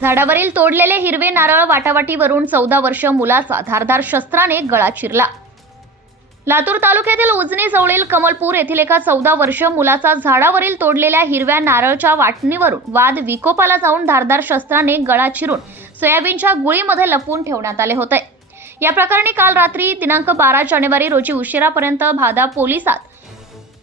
झाडावरील तोडलेले हिरवे नारळ वाटावाटीवरून चौदा वर्ष मुलाचा धारदार शस्त्राने गळा चिरला. लातूर तालुक्यातील उजनी जवळील कमलपूर येथील एका चौदा वर्ष मुलाचा झाडावरील तोडलेल्या हिरव्या नारळच्या वाटणीवरून वाद विकोपाला जाऊन धारदार शस्त्राने गळा चिरून सोयाबीनच्या गुळीमध्ये लपवून ठेवण्यात आले होते. या प्रकरणी काल रात्री दिनांक बारा जानेवारी रोजी उशिरापर्यंत भादा पोलिसात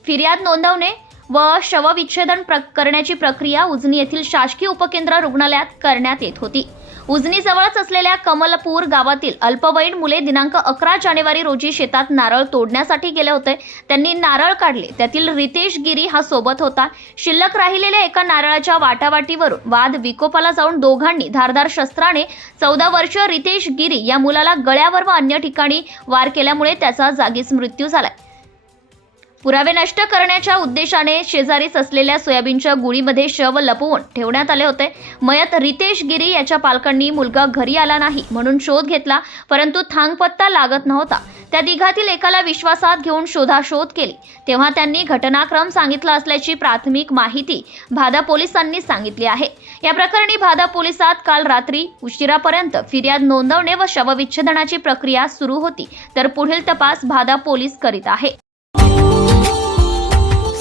फिर्याद नोंदवणे व शवविच्छेदन प्र- करण्याची प्रक्रिया उजनी येथील शासकीय उपकेंद्र रुग्णालयात करण्यात येत होती. उजनीजवळच असलेल्या कमलपूर गावातील अल्पवयीन मुले दिनांक अकरा जानेवारी रोजी शेतात नारळ तोडण्यासाठी गेले होते. त्यांनी नारळ काढले. त्यातील रितेश गिरी हा सोबत होता. शिल्लक राहिलेल्या एका नारळाच्या वाटावाटीवरून वाद विकोपाला जाऊन दोघांनी धारदार शस्त्राने चौदा वर्ष रितेश गिरी या मुलाला गळ्यावर व अन्य ठिकाणी वार केल्यामुळे त्याचा जागीच मृत्यू झालाय. पुरावे नष्ट करण्याच्या उद्देशाने शेजारीच असलेल्या सोयाबीनच्या गुळीमध्ये शव लपवून ठेवण्यात आले होते. मयत रितेश गिरी याच्या पालकांनी मुलगा घरी आला नाही म्हणून शोध घेतला परंतु थांगपत्ता लागत नव्हता. त्या तिघातील एकाला विश्वासात घेऊन शोधाशोध केली. तेव्हा त्यांनी घटनाक्रम सांगितला असल्याची प्राथमिक माहिती भादा पोलिसांनी सांगितली आहे. या प्रकरणी भादा पोलिसात काल रात्री उशिरापर्यंत फिर्याद नोंदवणे व शवविच्छेदनाची प्रक्रिया सुरू होती तर पुढील तपास भादा पोलीस करीत आहे.